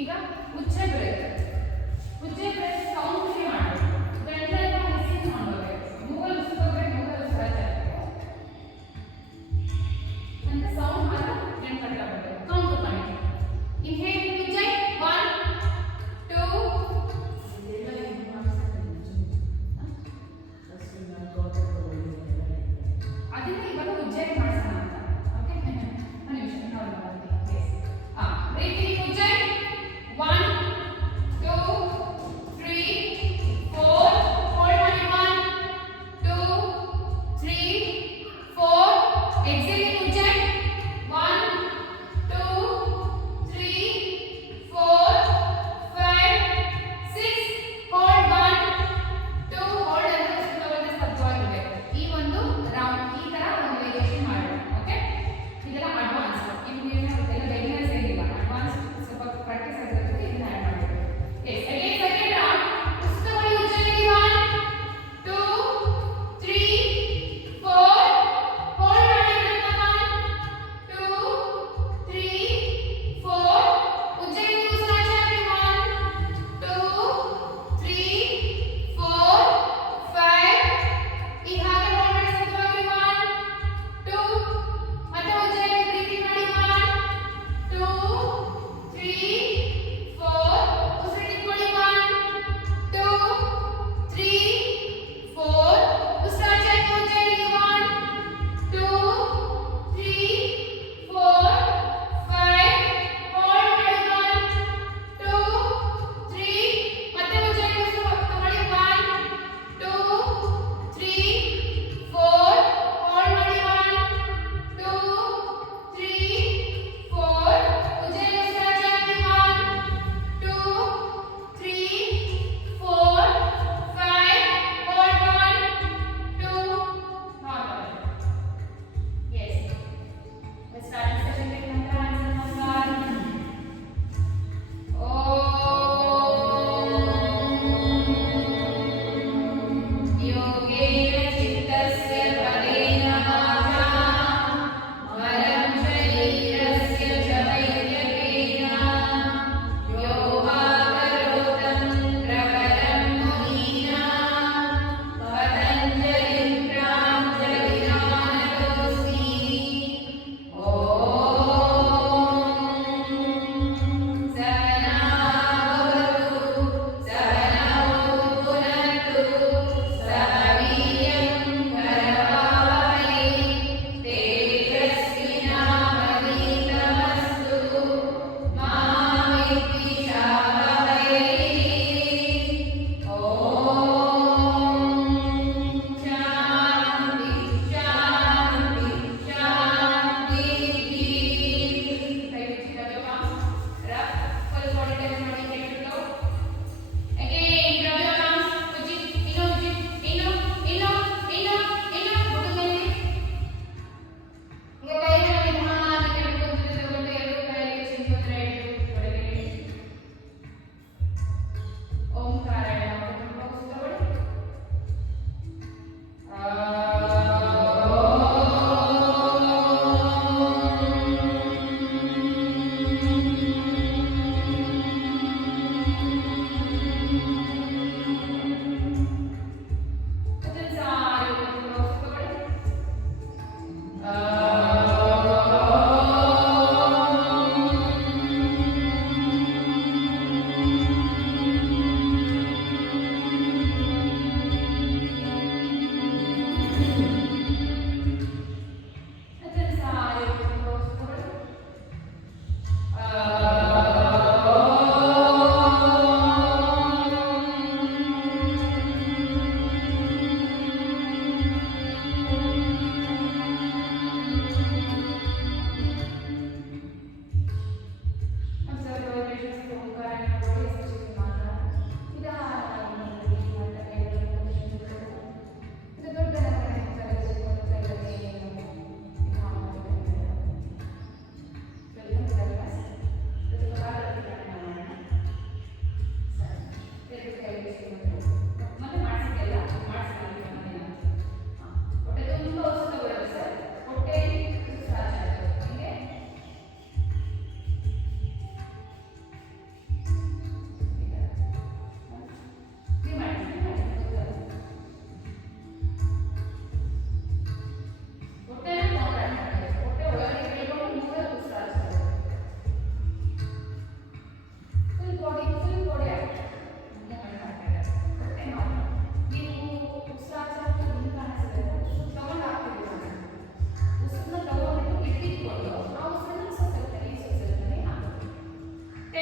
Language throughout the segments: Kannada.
ಈಗ ಉಚ್ಚೆ ಬ್ರೆತ್ ಕೌಂಟ್ಗೆ ಮಾಡಬೇಕು. ಗಂಟೆಲ್ಲ ಹೆಸರು ಮಾಡಬೇಕು. ಮೂಗಲ್ ಉಸ್ಕೋಬೇಕು, ಮೂಗಲ್ ಉಸ್ರಾಚಾರಬೇಕು ಅಂತ ಸೌಂಡ್ ಮಾತ್ರ ನೆನ್ಪಿಟ್ಕೋಬೇಕು. ಕೌಂಟ್ ಮಾಡಿ. ಇನ್ಹೇಲ್ ಉಜ್ಜೆ 1 2 ಅದನ್ನ ಇವಾಗ ಉಜ್ಜಾಯಿ ಮಾಡಿಸೋಣ ಅಂತ. ಓಕೆ, ಒಂದು ನಿಮಿಷ ನೋಡಿ. ಬ್ರೀತಿಂಗ್ ಉಜ್ಜೆ 1 2 3 4 ಹೋಲ್ಡ್ ಮಾಡಿ 1 2 3 4 ಎಕ್ಸೇಲಿಂಗ್ ಉಜ್ಜೆ 1 2 3 4 5 6 ಹೋಲ್ಡ್ 1 2 ಹೋಲ್ಡ್ ಅಂದ್ರೆ ಸುತ್ತವನ್ನ ಸ್ತಬ್ಧವಾಗಿರಬೇಕು. ಈ ಒಂದು ರೌಂಡ್ ಈ ತರ ಒಂದು ವೇರಿಯೇಷನ್ ಮಾಡೋಣ. ಓಕೆ, ಇದೆಲ್ಲ ಅಡ್ವಾನ್ಸ್. ಇವು ಏನಾಗುತ್ತೆ ಬೆಗಿನರ್ಸ್ ಏನಿಲ್ಲ, ಅಡ್ವಾನ್ಸ್ ಸ್ವಲ್ಪ ಪ್ರಾಕ್ಟೀಸ್ ಆಗಿರೋದಕ್ಕೆ ಇದನ್ನ ಆಡ್ ಮಾಡಬೇಕು. Yes, again second round. ಪುಸ್ತಕಗಳು ಉಜ್ಜಾಗಿ 1 2 3 4 ಹೋಲ್ಡ್ ಮಾಡಿ 1 2 3 4 ಉಜ್ಜಾಗಿ ಉಸಿರಾಚಾರಿ 1 2 3 4 5 ಈಗ ಹಾಗೆ ಹೋಲ್ಡ್ ಮಾಡಿ ಸುತ್ತವಾಗಿ 1 2 ಮತ್ತೆ ಉಜ್ಜಾಗಿ ಬ್ರೀತಿಂಗ್ ಮಾಡಿ 1 2 3 4 ಉಸಿರು ಇಟ್ಕೊಳ್ಳಿ 1 2 3 4 ಉಸಿರಾಚಾರಿ ಉಜ್ಜಾಗಿ 1 2 3 4 5 ಹೋಲ್ಡ್ ಮಾಡಿ 1 2 3 ಮತ್ತೆ ಉಜ್ಜಾಗಿ ಉಸಿರು ತಗೊಳ್ಳಿ 1 2 3 4 ಹೋಲ್ಡ್ ಮಾಡಿ 1 2 3 4 ಉಜ್ಜಾಗಿ ಉಸಿರಾಚಾರಿ 1 2 3 4 5 hold 1 2 normal. Yes, let's start the session with mantra and namaskar. योगेन चित्तस्य पदेन वाचा वरं शरीरस्य च वैद्यकेन योगाकरोतं प्रवरं मुनीनां पतञ्जलिं प्राञ्जलिरानतोऽस्मि. ॐ सहना भवतु सहनौ पुनस्तु सह वीर्यं करवावहै तेजस्विनावधीतमस्तु मा विद्विषावहै. ॐ शान्ति शान्ति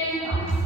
10 counts.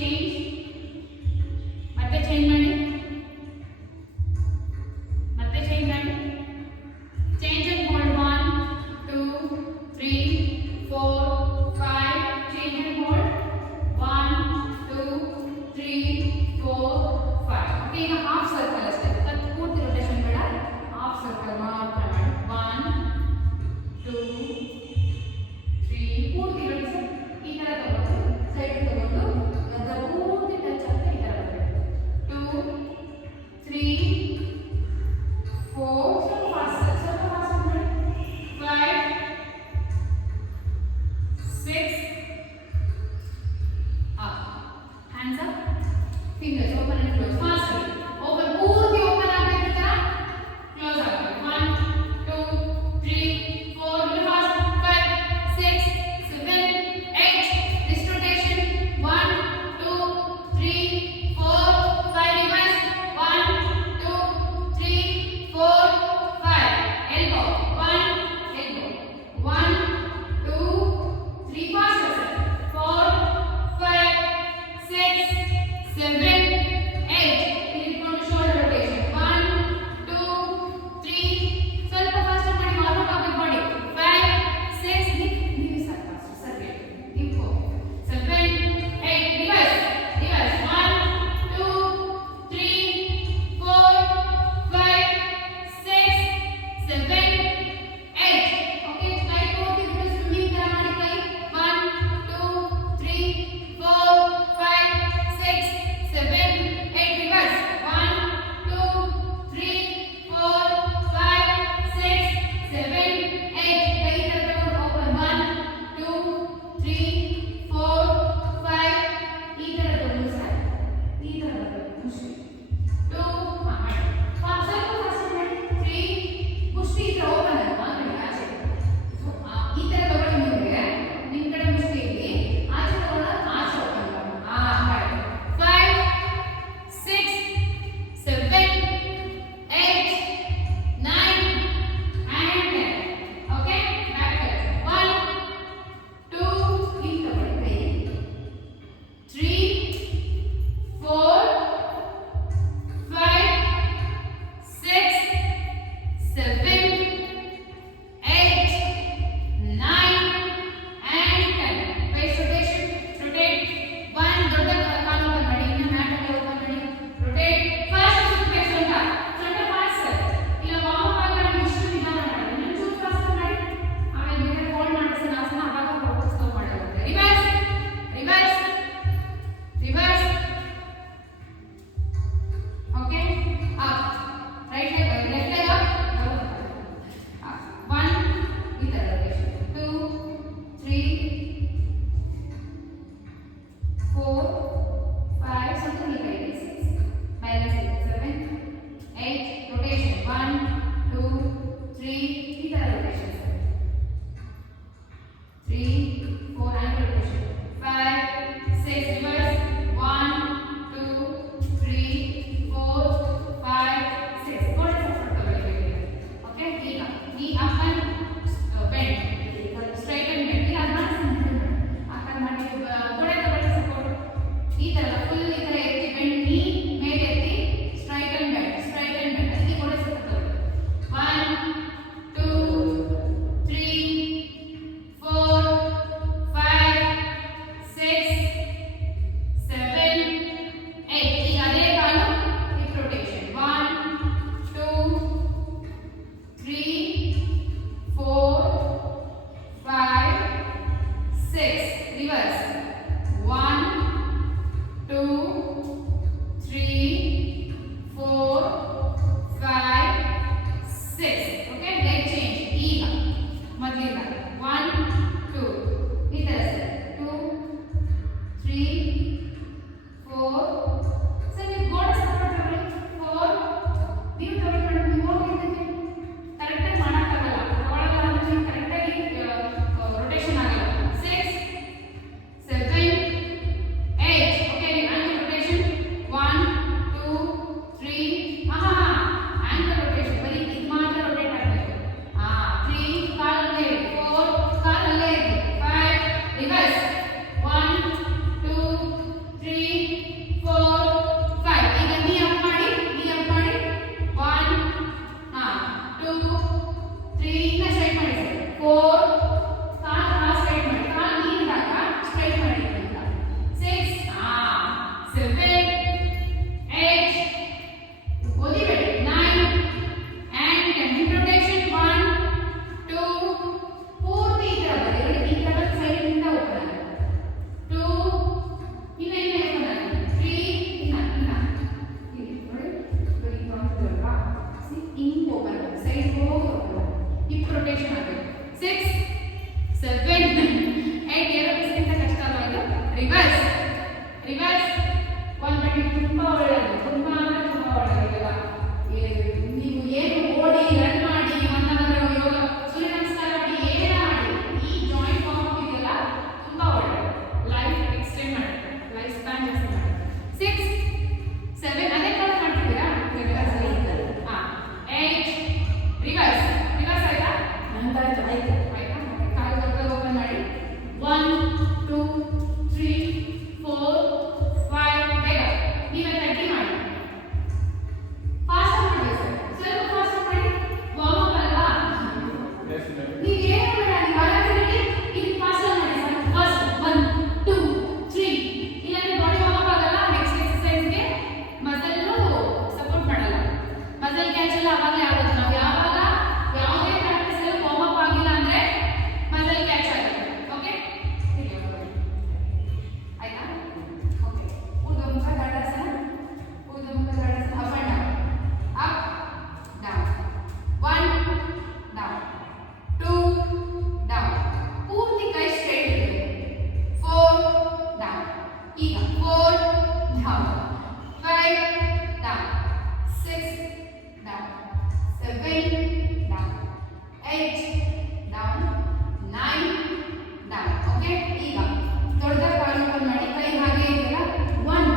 ಚೇಂಜ್, ಮತ್ತೆ ಚೇಂಜ್ ಮಾಡಿ, ಮತ್ತೆ ಚೇಂಜ್ ಮಾಡಿ, change and hold 1 2 3 4 5, change and hold 1 2 3 4 5. Okay, ಈಗ ಹಾಫ್ ಸರ್ಕಲ್ ಅಷ್ಟೇ, ಪೂರ್ತಿ ರೊಟೇಷನ್ ಬೇಡ, ಹಾಫ್ ಸರ್ಕಲ್ ಮಾತ್ರ ಮಾಡಿ. 1 2 3 ಪೂರ್ತಿ ರೊಟೇಷನ್ ಈ ತರ ತಗೊಂಡು ಸೈಡ್ ತಗೊಂಡು ಅದರ ಪೂರ್ತಿ ಟಚ್ ಆಗ್ತಾ ಈ ತರ ಬರಬೇಕು. 2 3 4 ಸ್ವಲ್ಪ ಫಾಸ್ಟ್ ಮಾಡಿ, 5 6 up, hands up, fingers open and close, fast open, ಪೂರ್ತಿ ಓಪನ್ ಆಗಬೇಕು, ಈ ತರ ಕ್ಲೋಸ್ ಆಗಬೇಕು. 1 2 3 4 fast, 5 6 7 8, wrist rotation 1 2 3 4 5, reverse 1 2 3 4 5, elbow 1 elbow 1 2 3 fast, 4 5 6 7 8, ಇಟ್ಕೊಂಡು shoulder rotation 1 2 3, ಸ್ವಲ್ಪ ಫಾಸ್ಟ್ ಮಾಡಿ, ವಾರ್ಮ್ ಅಪ್ ಆಗಬೇಕು ಬಾಡಿ. 5 6 ನೀವು ಸಾಕು ಸರ್ವೆ ನೀವು 7 8, ರಿವರ್ಸ್ 1 2 3 4 5 6 7 8. ಓಕೆ, ಕೈ ಪೂರ್ತಿ ಸ್ವಿಮ್ಮಿಂಗ್ ತರ ಮಾಡಿ, ಕೈ 1 2 3 4 5 6 7 ಮಾಡಿ ತುಂಬಾ ಒಳ್ಳೆಯದು, ತುಂಬಾ ಅಂದ್ರೆ ತುಂಬಾ ಒಳ್ಳೆಯದು. ನೀವು ಏನು ಓಡಿ ರನ್ ಮಾಡಿ 1 hour ಯೋಗ ಸೂರ್ಯ ನಮಸ್ಕಾರ ಮಾಡಿ ಏನೇ ಮಾಡಿ ಈ ಜಾಯಿಂಟ್ ಫಾರ್ಮ್ ಅಪ್ ಇದೆಯಲ್ಲ ತುಂಬಾ ಒಳ್ಳೆಯದು. ಲೈಫ್ ಎಕ್ಸ್ಟೆಂಡ್ ಮಾಡುತ್ತೆ, ಲೈಫ್ ಸ್ಪ್ಯಾನ್ ಜಾಸ್ತಿ ಮಾಡುತ್ತೆ. 6 7 ಅದೇ ಕೌಂಟ್ ಮಾಡ್ತಿದ್ದೀರಾ? ಹಾ 8 ರಿವರ್ಸ್ ಆಯ್ತಾ? ನಂತಾಯ್ತು ಆಯ್ತು. ಆಯ್ತಾ? ಕಾಲು ಸ್ವಲ್ಪ ಓಪನ್ ಮಾಡಿ 1 2 3 4 5 ಬೇಗ ನೀವೇ 30 ಮಾಡಿ. ಫಾಸ್ಟ್ ಮಾಡಿ ಸರ್, ಸ್ವಲ್ಪ ಫಾಸ್ಟ್ ಮಾಡಿ. ವಾರ್ಮ್ ಅಪ್ ಅಲ್ವಾ? ನೀವು ಏನು ಬೇಡ, ನೀವು ಆರಾಮಾಗಿ ಇದು ಫಾಸ್ಟ್ ಮಾಡಿ ಸರ್. ಫಸ್ಟ್ 1 2 3 ಇಲ್ಲಾಂದ್ರೆ ಬಾಡಿ ವಾರ್ಮ್ ಅಪ್ ಆಗಲ್ಲ. ನೆಕ್ಸ್ಟ್ ಎಕ್ಸರ್ಸೈಸ್ಗೆ ಮಸಲ್ ಸಪೋರ್ಟ್ ಮಾಡಲ್ಲ, ಮಸಲ್ ಕ್ಯಾಚ್ ಎಲ್ಲ ಅವಾಗಲೇ ಆಗುತ್ತೆ. ನಾವು ಯಾವಾಗ ಯಾವುದೇ ಪ್ರಾಕ್ಟೀಸ್ ಅಲ್ಲಿ ವಾರ್ಮ್ ಅಪ್ ಆಗಿಲ್ಲ ಅಂದ್ರೆ ಮಸಲ್ ಕ್ಯಾಚ್ ಆಗುತ್ತೆ. ಓಕೆ ಆಯ್ತಾ? ಓಕೆ ಊರ್ಧ್ವಮುಖ ದಂಡಾಸನ, ಊರ್ಧ್ವಮುಖ ದಂಡಾಸನ. Up and down, up down, 1 down, 2 down, ಪೂರ್ತಿ ಕೈ ಸ್ಟ್ರೈಟ್ ಇರಬೇಕು. 4 ಡೌನ್, ಈಗ 4 down, 5 down, 6 down, 7 down, 8 down, 9 down. Okay ಈಗ ದೊಡ್ಡ ಕಾಲು ಓಪನ್ ಮಾಡಿ, ಕೈ ಹಾಗೆ ಇದೆಯಲ್ಲ. 1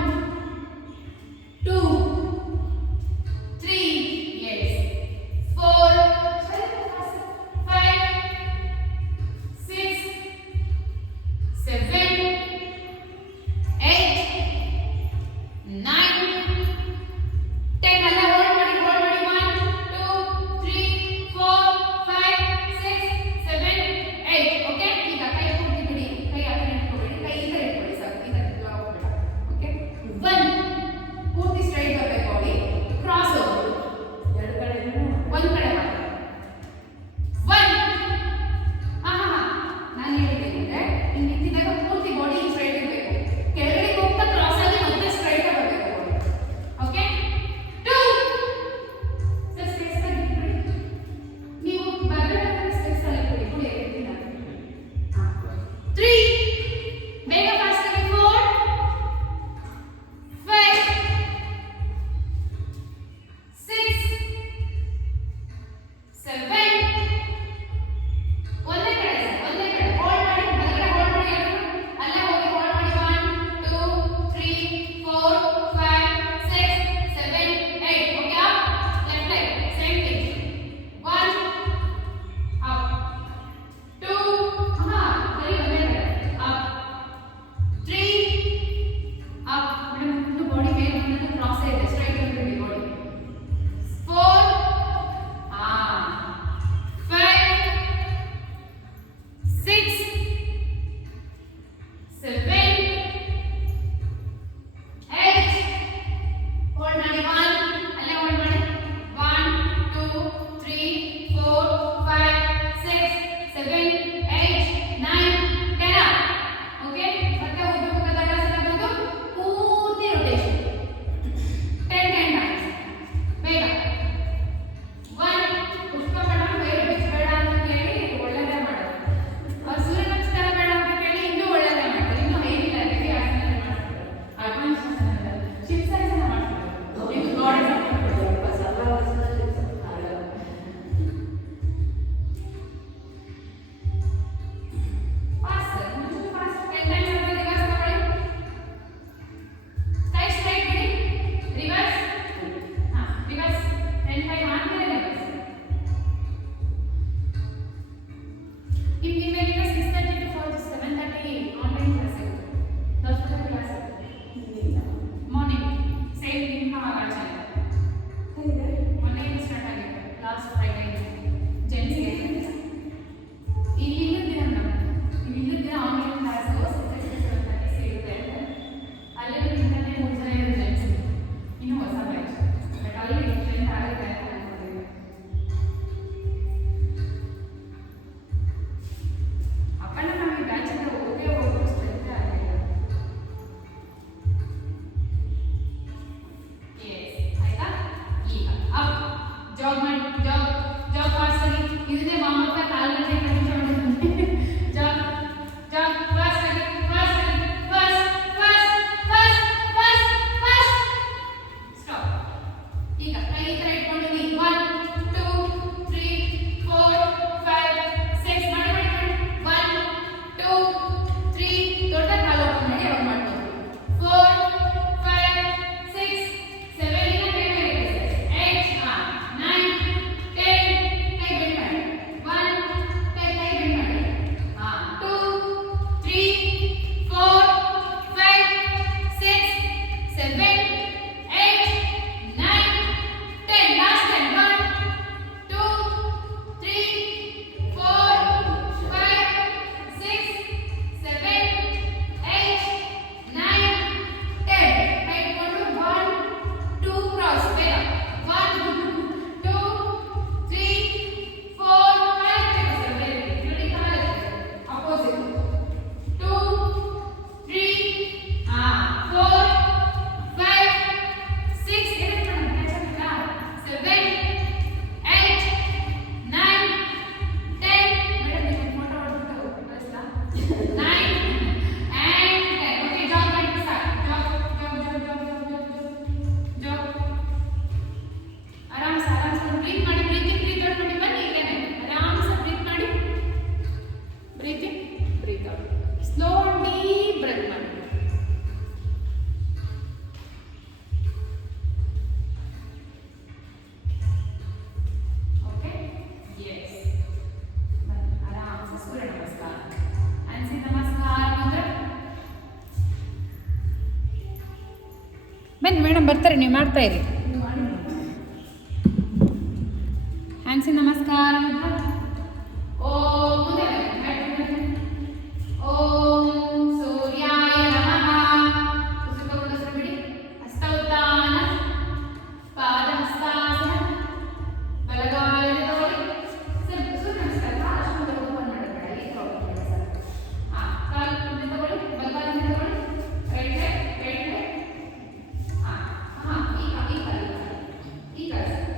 2 3 yes 4 5 6 7 8 9 10. ಅಲ್ಲ ಹೋಲ್ಡ್ ಮಾಡಿ 1 2 3 4 5 ಬನ್ನಿ ಮೇಡಮ್ ಬರ್ತಾರೆ, ನೀವು ಮಾಡ್ತಾ ಇರಿ. ಹ್ಯಾಂಡ್ಸಿ ನಮಸ್ಕಾರ. ಓಂ ಮುಂದೆ ಬನ್ನಿ. ಓಂ ಸೂರ್ಯಾಯ ನಮಃ. ಉಸಿರು ಬಿಡಿ. ಹಸ್ತೋತ್ಥಾನ, ಪಾದ ಹಸ್ತಾಸನ, ಬಲಗಾಲಿನ ತಗೊಳ್ಳಿ. ಸೂರ್ಯ ನಮಸ್ಕಾರ. ಅಷ್ಟು ಓಪನ್ ಮಾಡಬೇಡ, ಈ ತಗೊಳ್ಳಿ ಸರ್. ಕಾಲು ಮುಂದೆ ತಗೊಳ್ಳಿ, ಬಲಗಾಲಿನ ತಗೊಳ್ಳಿ. Right right right. ಈ ಕಾಲು sir.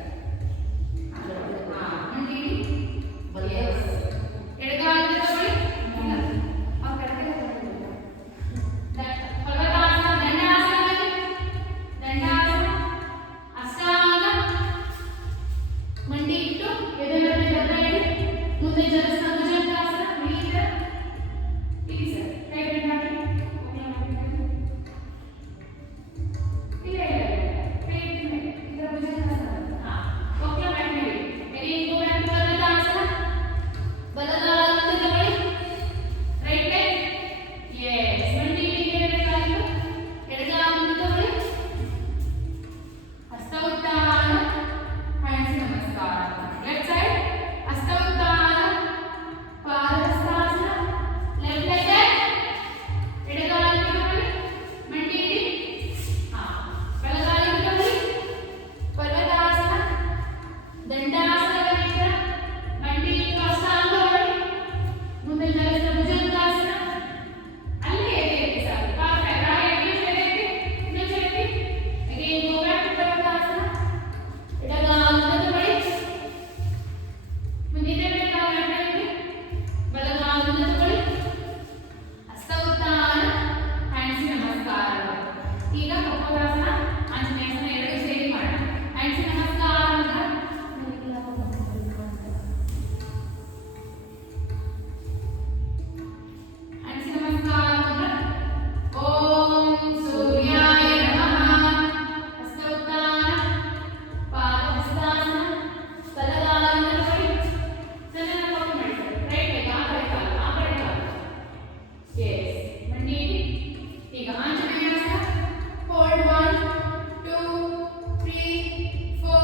Hold 1, 2, 3, 4.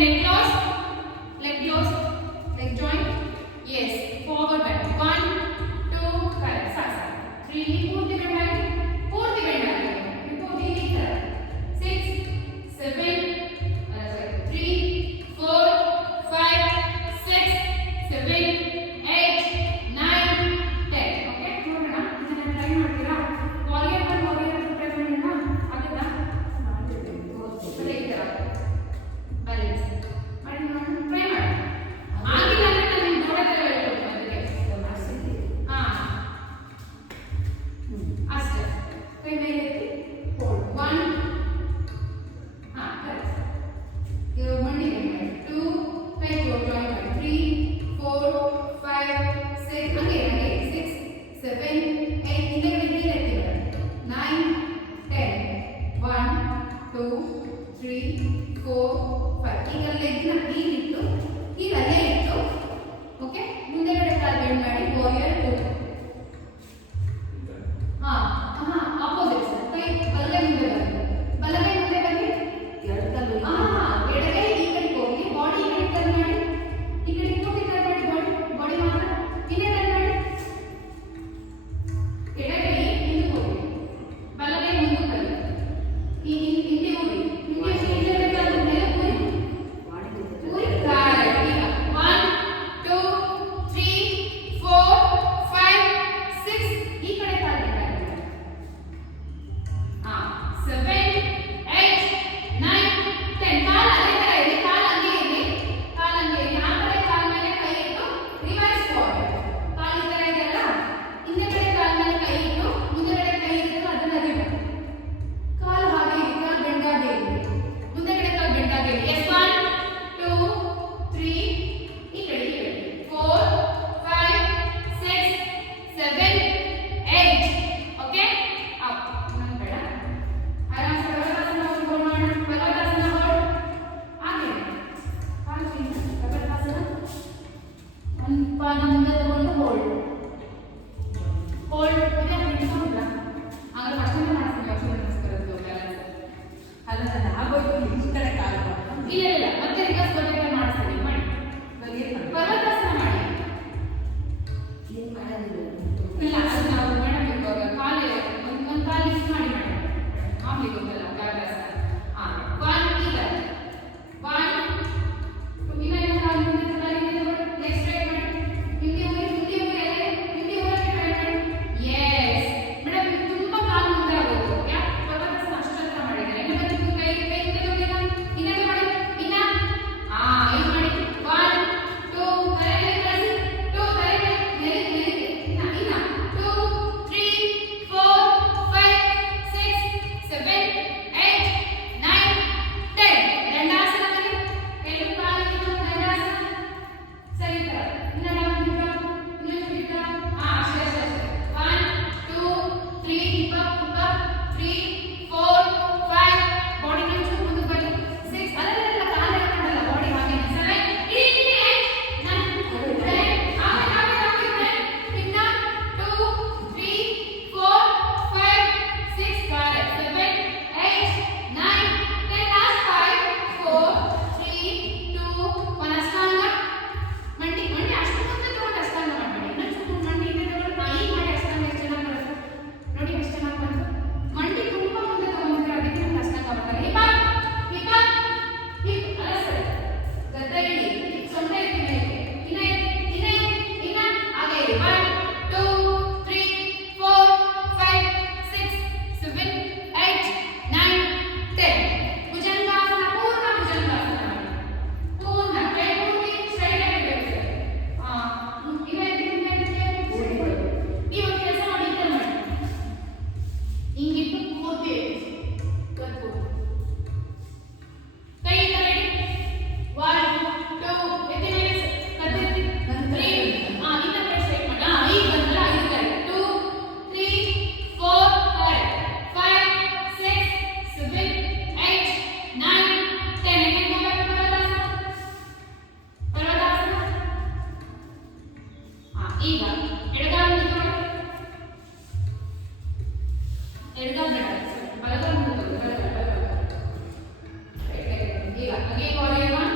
leg close, leg joint. Yes, forward bend. 1, 2, correct. Sasa. 3, purti bend ಮಾಡಿ. ಪೂರ್ತಿ bend ಮಾಡಿ. ಪೂರ್ತಿ ಈ ತರ. 6, 7, 3, 4, 5, 6, 7, 8, 9, 10. Okay? ನೋಡೋಣ. ಇದನ್ನ ಟ್ರೈ ಮಾಡ್ತೀರಾ? ವಾರಿಯರ್ 1 ವಾರಿಯರ್ 2 ಟ್ರೈ ಮಾಡೋಣ. ಆಗುತ್ತಾ? ಬರೀ ಈ ತರ. ಬ್ಯಾಲೆನ್ಸ್. ಮಾಡಿ ನೋಡೋಣ. ಟ್ರೈ ಮಾಡಿ. ಆಗಿಲ್ಲ ಅಂದ್ರೆ ನಾನು ನಿಮ್ಗೆ ನೋಡೋದಲ್ಲ ಹೇಳ್ಕೊಡ್ತೀನಿ ಅದಕ್ಕೆ. ಹಾ. ಅಷ್ಟೇ. ಕೈ ಮೇಲೆ ಎತ್ತಿ. 1. ಹಾ, ಕರೆಕ್ಟ್. ಇದು ಮಂಡಿ ಮೇಲೆ ಮಾಡಿ. 2, ಕೈ ಜಾಯಿನ್ ಮಾಡಿ. 3, 4, 5, 6, ಹಂಗೆ 6, 7, 8, ಹಿಂದೆಗಡೆ ಮೇಲೆ ಎತ್ತಿ ಮೇಡಮ್. 9, 10. 1, 2, 3, 4, 5. ಈಗ ಲೆಗ್ನ ಹೀಗಿಟ್ಟು ಈಗ ಅಲ್ಲೇ ಇಟ್ಟು ಓಕೆ ಮುಂದೆಗಡೆ ಕಾಲು ಬೆಂಡ್ ಮಾಡಿ ವಾರಿಯರ್ 2. ಹಾ ಹಾ ಆಪೋಸಿಟ್ ಸರ್. ಕೈ ಬಲಗೈ ಮುಂದೆ ಬನ್ನಿ. ಬಲಗೈ ಮುಂದೆ ಬನ್ನಿ. ಹಾ ಎಡಗೈ ಈ ಕಡೆ ಹೋಗಿ ಬಾಡಿ ಈ ಕಡೆ ಟರ್ನ್ ಮಾಡಿ. ಈ ಕಡೆ ಪೂರ್ತಿ ಟರ್ನ್ ಮಾಡಿ ಬಾಡಿ ಮಾತ್ರ. ಇನ್ನೇ ಟರ್ನ್ ಮಾಡಿ. ಎಡಗೈ ಹಿಂದೆ ಹೋಗಿ ಬಲಗೈ ಮುಂದೆ ಬನ್ನಿ. ಈ ಹಿಂದೆ ಹೋಗಿ ಹಿಂದೆ ಬೇಕಾದ್ರೆ ಮೇಲೆ ಹೋಗಿ ಊರಿ ಕರೆಕ್ಟ್. ಈಗ 1, 2, 3, 4, 5, 6 ಈ ಕಡೆ ಕಾಲು ಬೇಕಾಗುತ್ತೆ. ಹಾ 7, 8, 9, 10. ಕಾಲು ಅದೇ ತರ ಇದೆ. ಕಾಲು ಹಂಗೆ ಇದೆ. ಕಾಲು ಹಂಗೆ ಇದೆ. ಆ ಕಡೆ ಕಾಲ ಮೇಲೆ ಕೈ ಇಟ್ಟು ರಿವರ್ಸ್ ಫಾರ್ವರ್ಡ್. ಕಾಲು ಈ ತರ ಇದೆಯಲ್ಲ ಹಿಂದೆ ಕಡೆ ಕಾಲ ಮೇಲೆ ಕೈ ಇಟ್ಟು ಮುಂದೆಗಡೆ ಕೈ ಇರುತ್ತೆ ಅದನ್ನ ಅದಿಡು. ಕಾಲು ಹಾಗೆ ಇದೆ. ಕಾಲು ಬೆಂಡಾಗೆ ಇದೆ. ಮುಂದೆಗಡೆ ಕಾಲು ಬೆಂಡಾಗೆ ಇದೆ. ಎಸ್ 1, 2, 3 ಈ ಕಡೆ 4, 5, 6, 7, 8. Okay up. ನಾನು ಬೇಡ. ಆರಾಮ್ ಪರ್ವತಾಸನ ಹೋಲ್ಡ್ ಮಾಡೋಣ. ಪರ್ವತಾಸನ ಹೋಲ್ಡ್. ಹಾಗೆ ಕಾಲು ಹಿಂದೆ ಪರ್ವತಾಸನ. ಒಂದು ಪಾದ ಮುಂದೆ ತಗೊಂಡು ಹೋಲ್ಡ್. ಹೋಲ್ಡ್ ಇದೆ ನಿಂತ್ಕೊಂಡಿಲ್ಲ. ಆಗ ಫಸ್ಟಿಂದ ಮಾಡ್ತೀನಿ ಯೋಚನೆ ಮಾಡಿಸ್ಕೊಳ್ಳೋದು ಬ್ಯಾಲೆನ್ಸ್. ಅಲ್ಲ ನಾನು ಆಗೋಯ್ತು ಈ ಕಡೆ ಕಾಲು ಇಲ್ಲ ಇಲ್ಲ ಮತ್ತೆ ರಿವರ್ಸ್ ಬರಬೇಕು ಮಾಡಿಸ್ತೀನಿ ಮಾಡಿ. ಪರ್ವತಾಸನ ಮಾಡಿ. ಏನು ಮಾಡೋದಿಲ್ಲ ಇಲ್ಲ ಅದು ನಾವು ಮಾಡಬೇಕು. ಆಗ ಕಾಲು ಒಂದು ಕಾಲು ಲಿಫ್ಟ್ ಮಾಡಿ ಮಾಡಿ ಮಾಮೂಲಿ ಗೊತ್ತಲ್ಲ ಬ್ಯಾಲೆನ್ಸ್. ಹಾ 1 ಈಗ 1, 2 ಇನ್ನೊಂದು ಕಾಲು ಮುಂದೆ ಕಾಲು ಹಿಂದೆ ತಗೊಂಡು ನೆಕ್ಸ್ಟ್ ಸ್ಟ್ರೈಟ್ ಮಾಡಿ. ಹಿಂದೆ ಹೋಗಿ ಹಿಂದೆ ಹೋಗಿ ಟ್ರೈ ಮಾಡಿ. ಯೆಸ್ ಮೇಡಮ್ ಇದು ತುಂಬಾ ಕಾಲು ಮುಂದೆ ಆಗೋದು. ಯಾಕೆ ಪರ್ವತಾಸನ ಅಷ್ಟೊಂದು ಮಾಡಿದ್ದಾರೆ. ಇನ್ನು ಬಂದು ಕೈ ಕೈ ಹಿಂದೆ ತಗೊಂಡಿಲ್ಲ. ಇನ್ನೊಂದು ಮಾಡಿ. ಇನ್ನ ಹಾ ಇದು ಮಾಡಿ. 1, 2 ಕೈ ಕಳಿಸಿ. 2 ಕೈ ಮೇಲೆ ಇನ್ನ 2, 3, 4, 5, 6, 7, 8, 9, 10. ದಂಡಾಸನ ಮಾಡಿ. ಕೆಲವು ಕಾಲಿಗೆ ದಂಡಾಸನ. ಸರಿ ತರ. ಇನ್ನ ನಾವು ಇನ್ನೊಂದು ಬಿಟ್ಟ. ಹಾ ಅಷ್ಟೇ ಅಷ್ಟೇ ಅಷ್ಟೇ. 1, 2, 3 ಹಿಪ್ ಅಪ್ 3, 4, 5 ಬಾಡಿ ನಂಚು ಮುಂದೆ ಬನ್ನಿ. 6 ಅದೆಲ್ಲ ಕಾಲೇ ಮಾಡಲ್ಲ ಬಾಡಿ ಹಾಗೆ 7 8 9 10 ಆಮೇಲೆ ಇನ್ನ 2, 3, 4, 5, 6 ಕರೆಕ್ಟ್. 7 8 9 10 ಲಾಸ್ಟ್ 5 4 3 2 1 ಅಷ್ಟಾಂಗ. ಮಂಡಿ ಅಷ್ಟು ಮುಂದೆ ತಗೊಂಡು ಅಷ್ಟಾಂಗ ಮಾಡಬೇಡಿ. ಇನ್ನೊಂದು ಮಂಡಿ ಹಿಂದೆ ತಗೊಂಡು ಕೈ ಮಾಡಿ ಅಷ್ಟಾಂಗ ಎಷ್ಟು ಚೆನ್ನಾಗಿ ಬರುತ್ತೆ ನೋಡಿ. ಎಷ್ಟು ಚೆನ್ನಾಗಿ ಬಂತು. ಮಂಡಿ ತುಂಬಾ ಮುಂದೆ ತಗೊಂಡ್ರೆ ಅದಕ್ಕೆ ನಮ್ಗೆ ಅಷ್ಟಾಂಗ ಬರ್ತಾರೆ. ಹಿಪ್ ಅಪ್ ಅಲ್ಲ ಸರ್. ಗದ್ದೆ ಇಡಿ. ಸೊಂಟ ಎತ್ತಿ ಮೇಲೆ. ಇನ್ನ ಹಾಗೆ ಇಡಿ. 1, 2, 3, 4, 5, 6, 7, 8, 9, 10. ಭುಜಂಗಾಸನ ಪೂರ್ಣ ಭುಜಂಗಾಸನ ಮಾಡಿ. ಪೂರ್ಣ ಕೈ ಪೂರ್ತಿ ಸ್ಟ್ರೈಟ್ ಆಗಿ ಇಡಬೇಕು ಸರ್. ನೀವು ಕೆಲಸ ಮಾಡಿ ಈ ಥರ ಮಾಡಿ. ಹಿಂಗಿಟ್ಟು ಪೂರ್ತಿ ಕತ್ತು ಕೈ ಈ ಥರ ಇಡಿ. 1, 2 ಎತ್ತಿ ಮೇಲೆ ಕತ್ತೆತ್ತಿ 3 ಹಾ ಇನ್ನ ಕಡೆ ಸ್ಟ್ರೈಟ್ ಮಾಡಿ. ಹಾ ಈಗ ಬಂದಲ್ಲ ಇದು correct. 2, 3, 4 correct. 5, 6, 7, 8, 9, 10. again go back to ಪರ್ವತಾಸನ. ಹಾ ಈಗ ಎಡಗಾಲು ಮುಂದೆ ತಗೊಳ್ಳಿ. ಎಡಗಾಲು ಬೇಡ ಬಲಗಾಲು ಮುಂದೆ ತಗೊಳ್ಳಿ. ಈಗ again warrior 1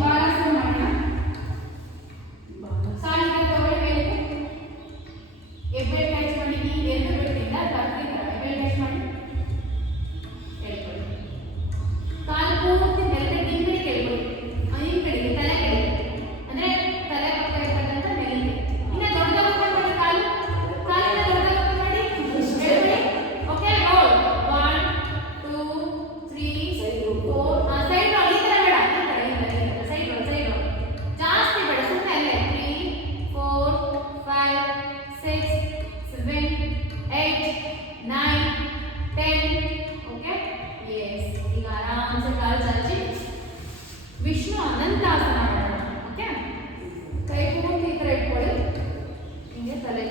ಬಾಲಾಸನ ಮಾಡೋಣ. ಕಾಲಿಗೆ ತಗೊಳ್ಳಿ ಮೇಲೆ ಎಬ್ಬೆ ಟಚ್ ಮಾಡಿ. ಈ ಎರಡು ಬೆಟ್ಟಿಂದ ತಪ್ಪಿ ಎಬ್ಬೆ ಟಚ್ ಮಾಡಿ ಹೇಳ್ಕೊಳ್ಳಿ. ಕಾಲು ಪೂರ್ತಿ ನೆಲದ ಹಿಂಗಡಿ ಕೇಳ್ಕೊಳ್ಳಿ. ಈ ಕಡೆಗೆ ತಲೆ ಕಡೆಗೆ ಅಂದ್ರೆ ತಲೆ ಪಕ್ಕ ಇರ್ತಕ್ಕಂಥ ನೆಲಕ್ಕೆ. ಇನ್ನ ದೊಡ್ಡದಾಗಿ ಮಾಡಿ ಕಾಲು ಕಾಲಿನ ದೊಡ್ಡದಾಗಿ ಮಾಡಿ ಹೇಳ್ಕೊಳ್ಳಿ. Okay roll 1 2 3 4 side roll. ಈ ತರ ಬೇಡ, ಸೈಡ್ ರೋಲ್ ಸೈಡ್ ರೋಲ್ ಜಾಸ್ತಿ ಬೇಡ, ಸುಮ್ಮನೆ ಅಲ್ಲೇ 3 4 5 6 7 8 9 10. Okay yes. ಈಗ ಆರಾಮ್ಸೆ ಕಾಲು ಚಾಚಿ ವಿಷ್ಣು ಅನಂತಾಸನ ಮಾಡೋಣ. ಓಕೆ ಕೈ ಪೂರ್ತಿ ಈ ಥರ ಇಟ್ಕೊಳ್ಳಿ. ಹಿಂಗೆ ತಲೆ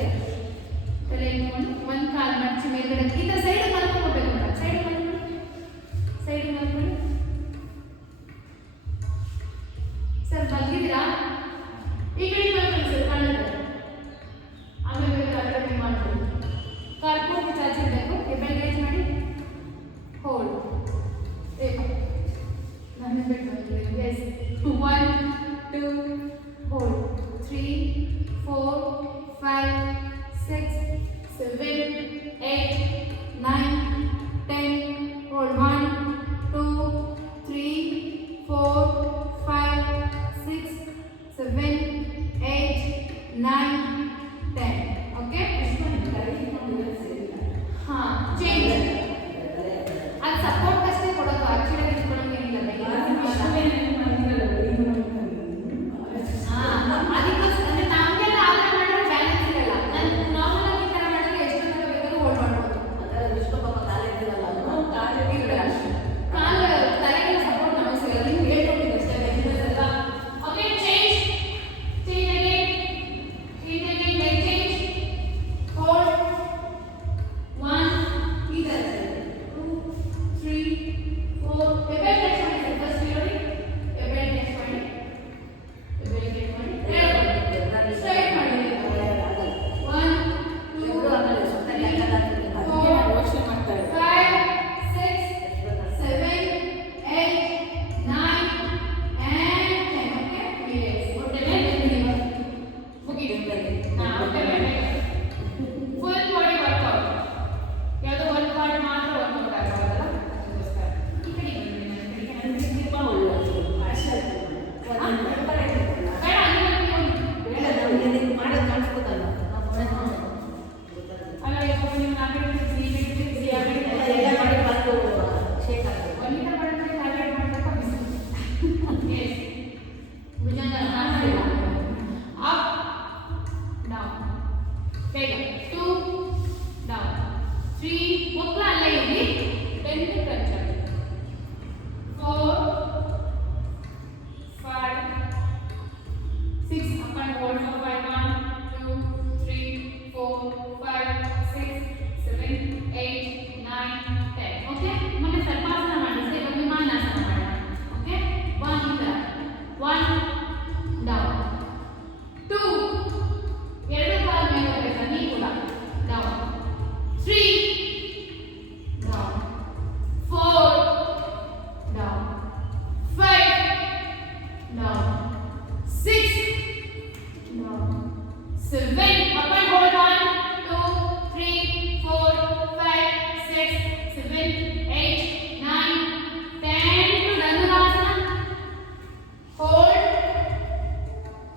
ಇಟ್ಕೊಂಡು ಒಂದು ಕಾಲು ಮಡಚಿ ಮೇಲ್ಗಡೆ ಈ ಥರ ಸೈಡ್ ಮಲ್ಕೋಬೇಕು ಮೇಡಮ್. ಸೈಡ್ ಮಲ್ಕೊಳ್ಳಿ. ಸರ್ ಮಲಗಿದ್ರಾ? ಈ ಕಡೆ ಮಲ್ಕೊಳ್ಳಿ ಸರ್, ಕಾಣಿದ್ರೆ ಆಮೇಲೆ ಬೇಕಾದ್ರೆ ಮಾಡ್ಕೊಳ್ಳಿ. ಕಾಲು ಪೂರ್ತಿ ಚಾಚಿರ್ಬೇಕು. ಹೆಬ್ಬೆಲ್ ಗೇಜ್ ಮಾಡಿ ಹೋಲ್ಡ್. ನಾನು ಬಿಟ್ಟು ಎಸ್ 1 2 ಹೋಲ್ಡ್ 3 4 5 6 7 8 9 10 ಹೋಲ್ಡ್ 1 2 3 4 5 6 7 8 9 10. ಓಕೆ ಹಾ ಚೇಂಜ್. ಅದು ಸಪೋರ್ಟ್ ಅಷ್ಟೇ ಕೊಡೋದು, ಆಕ್ಚುಲಿ ಇಟ್ಕೊಳ್ಳೋಂಗೇನಿಲ್ಲ. ಅದಕ್ಕೋಸ್ಕರ ಅಂದ್ರೆ ನಮಗೆಲ್ಲ ಆ ಥರ ಮಾಡಿದ್ರೆ ಬ್ಯಾಲೆನ್ಸ್ ಇರಲ್ಲ. ನಾನು ನಾರ್ಮಲ್ ಆಗಿ ಈ ಥರ ಮಾಡಿದ್ರೆ ಎಷ್ಟು ದೂರ ಬೇಕಾದ್ರೂ ಹೋಲ್ಡ್ ಮಾಡ್ಬೋದು. ಕಾಲು ತಲೆಗೆಲ್ಲ ಸಪೋರ್ಟ್ ನಮಗೆ ಸಿಗಲ್ಲ. ನಿಮ್ಗೆ ಹೇಳ್ಕೊಟ್ಟಿದ್ದು ಅಷ್ಟೇ ಬೆಂಗಳೂರು ಅಲ್ವಾ. Okay change again leg change hold 1 ಈ ಥರ 2 3 4 ಹೆಬ್ಬೆಲ್ ಟಚ್ ಮಾಡಿ. ಫಸ್ಟ್ ನೋಡಿ ಹೆಬ್ಬೆಲ್ ಟಚ್ ಮಾಡಿ. ಹೆಬ್ಬೆಲ್ ಟಚ್ ಮಾಡಿ ಸ್ಟ್ರೈಟ್ ಮಾಡಿ. 1 2 5 6 7 8 9 and 10. ಓಕೆ yes ಹೊಟ್ಟೆ ಮೇಲೆ ಮುಗಿದು ಹೊಟ್ಟೆ ಮೇಲೆ ಫುಲ್ ಬಾಡಿ ವರ್ಕೌಟ್. ಯಾವುದೋ ಒಂದು ಪಾರ್ಟ್ ಮಾತ್ರ ವರ್ಕೌಟ್ ಆಗೋದಲ್ಲ, ಅದಕ್ಕೋಸ್ಕರ ಈ ಕಡೆ ಬನ್ನಿ. ನನ್ನ ಕಡೆಗೆ ಅಲ್ಲ ಈಗ ನೀವು ನಾಲ್ಕು ಒಂದಿನ ಮಾಡಿದ್ರೆ ಟಾರ್ಗೆಟ್ ಮಾಡ್ಬೇಕು. ಎಸ್ ಭುಜಂಗ ಅಪ್ ಡೌನ್ ಬೇಗ 2 ಡೌನ್ 3 ಮಕ್ಕಳ ಅಲ್ಲೇ ಇಲ್ಲಿ 10 ಟಚ್ ಆಗಿ 4 5 6 up and hold for 5 1 2 3 4 5 6 7 8 9 10. Okay ಮತ್ತೆ ಸರ್ಪಾಸನ ಮಾಡಿ. ಸರಿ ವಿಮಾನಾಸನ ಮಾಡೋಣ. ಓಕೆ 1 ಇದರ 1 ಡೌನ್ 2 ಎರಡು ಕಾಲು ಮೇಲೆ ಹೋಗಬೇಕು ನೀ ಕೂಡ down 3 down 4 down 5 down 6 down 7 up and hold 1 2 3 4 5 6 7 8 9 10 to Dhanurasana. Hold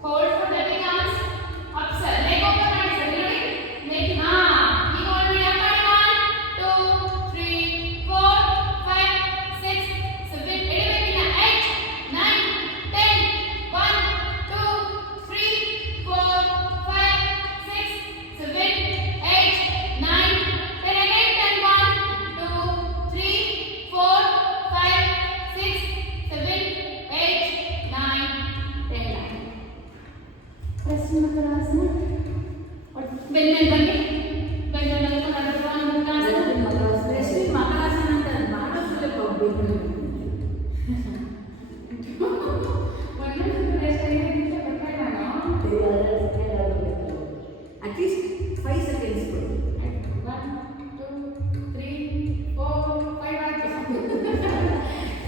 for 30 counts. Up sir, leg open ಮಾಡಿ sir. ನೋಡಿ leg ಈಗ hold ಮಾಡಿ. up and 1 2 3 4 5 6 7 ಎಡಬೇಕಿಲ್ಲ 8 9 10 1 2 3 4 5 6 7 8 9 10 again 10 1 2 3 4 5 6 7 8 9 10. ಪ್ರಶ್ನೋತ್ತರಾಸನ ಬೆನ್ನ ಬನ್ನಿ. ಬೆನ್ನ ಮಕರಾಸನ ಅಂತ ಮಾಡೋದ್ರಲ್ಲೇ ಹೋಗ್ಬೇಕು. ಅಟ್ಲೀಸ್ಟ್ 5 ಸೆಕೆಂಡ್ಸ್ ಕೊಡಿ. 1 2 3 4 5 ಆಯ್ತು.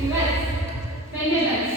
Reverse 10 minutes.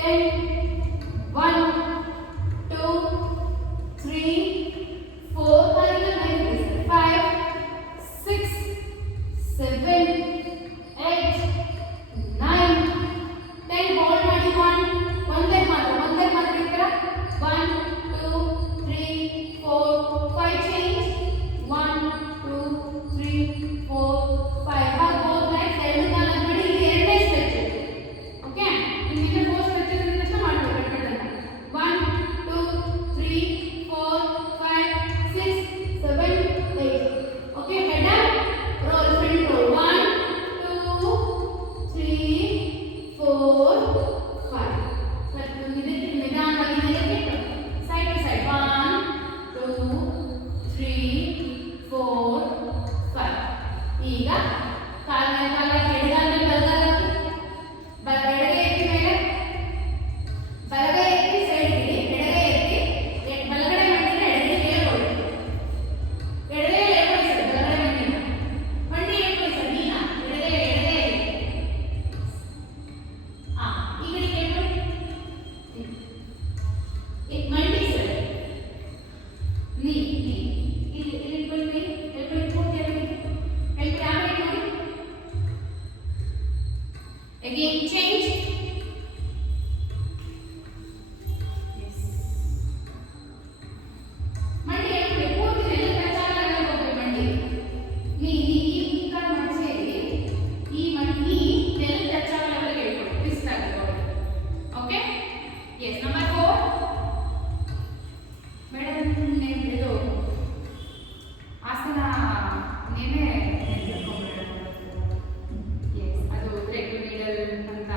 10 1 2 3 4 5 6 7 8 9 10 hold ಮಾಡಿ ಒಂದೇ ಮಾತ್ರ ಇರ್ತೀರಾ 1 2 3 4 5 change 1 2 3 4 5 ಹಾಗೆ both legs ಎರಡು ಕಾಲ ಮಾಡಿ ಇಲ್ಲಿ ಎರಡೇ ಸ್ಟ್ರೆಚ್ ಓಕೆ ಇಲ್ಲಿಂದ 4 ಸ್ಟ್ರೆಚಸ್ ಅಷ್ಟೇ ಮಾಡಬೇಕು ಕಟ್ಟನ್ನ 1 2 3 4 5 6 7 8 okay head up roll front roll 1 2 3 4 5 ಸ್ವಲ್ಪ ಇದಕ್ಕೆ ನಿಧಾನವಾಗಿ ನೆಲಕ್ಕೆ ಸೈಡ್ ಟು ಸೈಡ್ 1 2 3 4 5 ಈಗ ಕಾಲ ಎಡಗಾಲ ಬಲಗೈ ಎತ್ತಿ ಮೇಲೆ ಬಲಗೈ ಎತ್ತಿ ಸೈಡ್ ಇಡಿ ಎಡಗೈ ಎತ್ತಿ ಬಲಗಡೆ ಮಾಡಿದ್ರೆ ಎಡಗೈ ಹೋಗಿ ಎಡಗೈ ಹೋಗಿ ಸರ್ ಬಲಗಡೆ ಮಂಡಿ ಹೋಗಿ ಸರ್ ನೀನ ಎಡಗೈ ಈ ಕಡೆ ಮಂಡಿ ಸರ್ ನೀ ಇಲ್ಲಿ ಬಂದು ಎಲ್ಬೈ ಪೂರ್ತಿ ಎಲ್ಬೈ ಆಮೇಲೆ ನೋಡಿ again change ಮಂಡಿ ಎಲ್ಬೈ ಪೂರ್ತಿ ಎಲ್ಲ ಟಚ್ ಆಗಲ್ಲ ಹೋಗ್ಬೇಕು ಮಂಡಿ ನೀ ಈ ಕಾಲು ಮಡಚೇರಿ ಈ ಮಂಡಿ ಎಲ್ಲ ಟಚ್ ಆಗಲ್ಲ ಹೇಳ್ಕೊಳ್ಳಿ ಟ್ವಿಸ್ಟ್ ಆಗುತ್ತೆ ಓಕೆ ಎಸ್ ನಂಬರ್ 4 ಮೇಡಮ್ ಇದು ಆಸನ ನೇನೆ ಎಸ್ ಅದು ಥ್ರೆಡ್ ನೀಡಲ್ ಅಂತ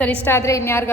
ಸರ್ ಇಷ್ಟ ಆದರೆ ಇನ್ಯಾರಿಗ